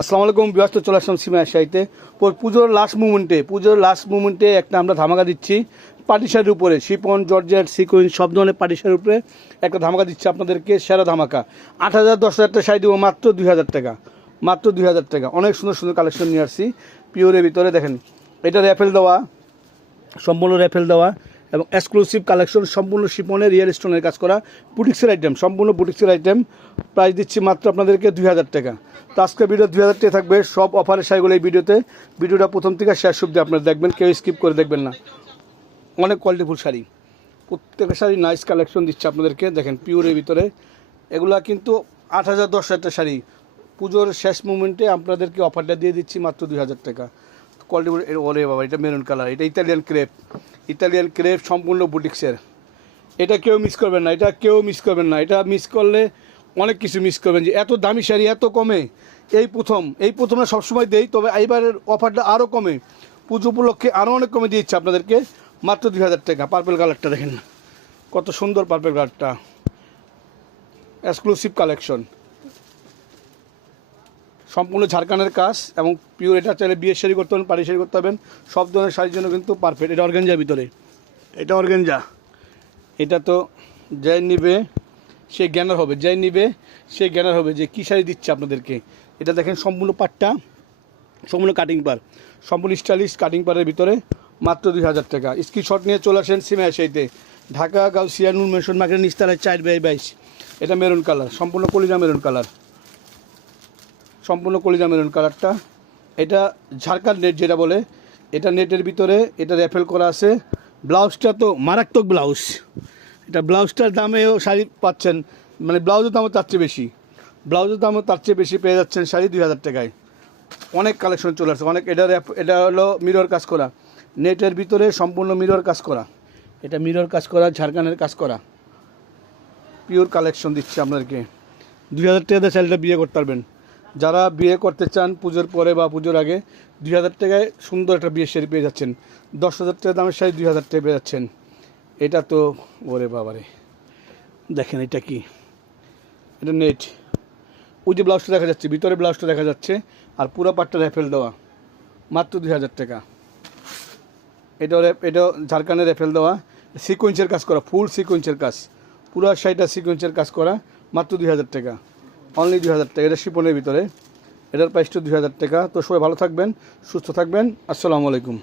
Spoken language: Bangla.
আসসালামু আলাইকুম ব্যস্ত চলে আসলাম সীমা শাড়িতে পুজোর লাস্ট মুমেন্টে পুজোর লাস্ট মুমেন্টে একটা আমরা ধামাকা দিচ্ছি পাটিসার উপরে। শিপন, জর্জেট, সিকুইন, সব ধরনের পাটিসার উপরে একটা ধামাকা দিচ্ছি আপনাদেরকে, সেরা ধামাকা। আট হাজার দশ হাজার টাকা শাড়ি দেবো, মাত্র দুই হাজার টাকা। মাত্র দুই হাজার টাকা। অনেক সুন্দর সুন্দর কালেকশন নিয়ে আসছি। পিওরের ভিতরে দেখেন, এটা র্যাফেল দেওয়া, সম্পূর্ণ র্যাফেল দেওয়া। এবং এক্সক্লুসিভ কালেকশন সম্পূর্ণ শিপনের রিয়েল স্টোনের কাজ করা বুটিক্সের আইটেম সম্পূর্ণ বুটিক্সের আইটেম প্রাইস দিচ্ছি মাত্র আপনাদেরকে দুই হাজার টাকা। তো আজকে ভিডিও দুই হাজার টাকা থাকবে, সব অফারের শাড়িগুলো এই ভিডিওতে ভিডিওটা প্রথম থেকে শেষ অব্দি আপনারা দেখবেন, কেউ স্কিপ করে দেখবেন না। অনেক কোয়ালিটিফুল শাড়ি। প্রত্যেকটা শাড়ি নাইস কালেকশন দিচ্ছে আপনাদেরকে, দেখেন পিওরের ভিতরে। এগুলা কিন্তু আট হাজার, দশ হাজার টাকা শাড়ি। পুজোর শেষ মুমেন্টে আপনাদেরকে অফারটা দিয়ে দিচ্ছি মাত্র দুই হাজার টাকা। কোয়ালিটি ওরে বাবা, এটা মেরুন কালার এটা ইতালিয়ান ক্রেপ ইতালিয়ান ক্রেপ সম্পূর্ণ বুটিক্সের। এটা কেউ মিস করবেন না, এটা কেউ মিস করবেন না। এটা মিস করলে অনেক কিছু মিস করবেন যে এত দামি শাড়ি এত কমে। এই প্রথম এই প্রথম সবসময় দেই, তবে এইবারের অফারটা আরও কমে। পুজো উপলক্ষে আরও অনেক কমে দিয়েছে আপনাদেরকে, মাত্র দুই হাজার টাকা। পার্পেল কালারটা দেখেন, কত সুন্দর পার্পেল কালারটা এক্সক্লুসিভ কালেকশন সম্পূর্ণ ঝাড়খানের কাজ এবং পিওর এটা চাইলে বিয়ের শাড়ি করতে পারেন পাড়ি শাড়ি করতে পারবেন। সব ধরনের শাড়ির জন্য কিন্তু পারফেক্ট এটা অর্গেঞ্জার ভিতরে। এটা অর্গেঞ্জা এটা তো যাই নিবে সে জ্ঞানার হবে। যাই নিবে সে জ্ঞানার হবে যে কী শাড়ি দিচ্ছে আপনাদেরকে। এটা দেখেন সম্পূর্ণ পাটটা সম্পূর্ণ কাটিং পার সম্পূর্ণ স্টাইলিশ কাটিং পারের ভিতরে মাত্র দুই হাজার টাকা। স্ক্রিনশট নিয়ে চলে আসেন সিমা সেইতে ঢাকা গাউসিয়া নুন মেশন মার্কেট নিস্তালায় চার বাই বাইশ। এটা মেরুন কালার সম্পূর্ণ কলিজা মেরুন কালার সম্পূর্ণ কলিজা মেরুন কালারটা। এটা ঝাড়খান্ড নেট যেটা বলে, এটা নেটের ভিতরে এটা র্যাফেল করা আছে। ব্লাউজটা তো মারাত্মক ব্লাউজ। এটা ব্লাউজটার দামেও শাড়ি পাচ্ছেন মানে ব্লাউজের দামও তার চেয়ে বেশি। ব্লাউজের দামও তার চেয়ে বেশি পেয়ে যাচ্ছেন শাড়ি দুই হাজার টাকায়। অনেক কালেকশন চলে আসছে, অনেক এটা এটা হলো মিরর কাজ করা। নেটের ভিতরে সম্পূর্ণ মিরর কাজ করা। এটা মিরর কাজ করা ঝাড়খানের কাজ করা। পিওর কালেকশন দিচ্ছে আপনাদেরকে। দুই হাজার টাকা দিয়ে শাড়িটা বিয়ে করতে পারবেন। যারা বিয়ে করতে চান পুজোর পরে বা পুজোর আগে, দুই হাজার টাকায় সুন্দর একটা বিয়ের শাড়ি পেয়ে যাচ্ছেন। দশ হাজার টাকা দামের শাড়ি দুই হাজার টাকা পেয়ে যাচ্ছেন। এটা তো ওরে বাবারে। দেখেন এটা কি? এটা নেট। ওই যে ব্লাউজটা দেখা যাচ্ছে, ভিতরে ব্লাউজটা দেখা যাচ্ছে, আর পুরো পাটটা র্যাফেল দেওয়া। মাত্র দুই হাজার টাকা। এটা এটা ঝাড়খান্ডের র্যাফেল দেওয়া। সিকোয়েন্সের কাজ করা, ফুল সিকোয়েন্সের কাজ। পুরো শাড়িটা সিকোয়েন্সের কাজ করা, মাত্র দুই হাজার টাকা। অনলি দুই হাজার টাকা। এটা শিপনের ভিতরে। এটার প্রাইসটা দুই হাজার টাকা। তো সবাই ভালো থাকবেন, সুস্থ থাকবেন। আসসালামু আলাইকুম।